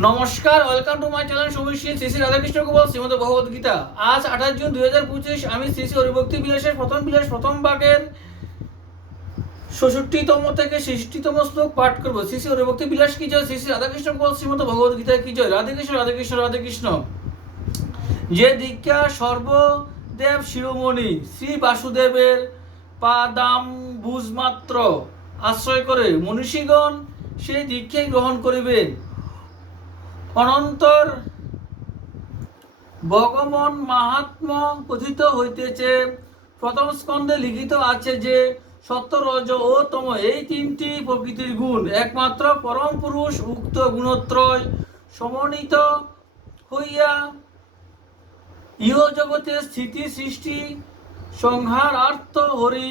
নমস্কার, welcome to my channel সমীশী শ্রী রাধাকৃষ্ণ গোপাল শ্রীমদ ভগবদ গীতা। আজ 28 জুন 2025 আমি শ্রী হরিভক্তি বিলাসের প্রথম বিলাস প্রথম ভাগের 66তম থেকে 60তম শ্লোক পাঠ করব। শ্রী হরিভক্তি বিলাস কি জয়, শ্রী রাধাকৃষ্ণ গোপাল শ্রীমদ ভগবদ গীতা কি জয়। রাধে কৃষ্ণ রাধে কৃষ্ণ রাধে কৃষ্ণ। যে দীক্ষা সর্বদেব শিরোমণি শ্রী বাসুদেবের পাদাম্বুজ মাত্র আশ্রয় করে মনীষীগণ সেই দীক্ষাই গ্রহণ করিবেন। অনন্তর ভগবান মাহাত্ম্য কথিত হইতেছে। প্রথম স্কন্ধে লিখিত আছে যে সত্য, রজ ও তম এই তিনটি প্রকৃতির গুণ একমাত্র পরম পুরুষ উক্ত গুণত্রয় সমন্বিত হইয়া ইহ জগতে স্থিতি সৃষ্টি সংহারার্থ হরি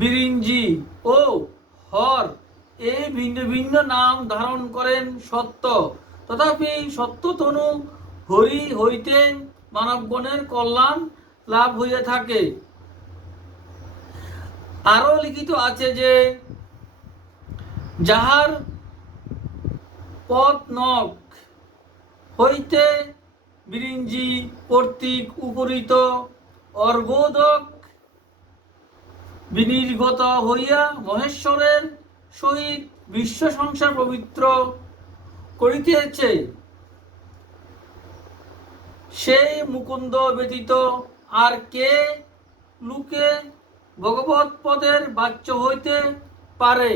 বিরিঞ্জি ও হর এই ভিন্ন ভিন্ন নাম ধারণ করেন সত্য। তথাপি সত্যতনু হরি হইতে মানবগণের কল্যাণ লাভ হইয়া থাকে। আরো লিখিত আছে যে যাহার পদ নখ হইতে বিরিঞ্জি কর্তৃক উপরিত অর্ঘোদক বিনির্গত হইয়া মহেশ্বরের সহিত বিশ্ব সংসার পবিত্র করিতেছে। সেই মুকুন্দ ব্যতীত আর কে লোকে ভগবৎ পদের বাচ্য হইতে পারে।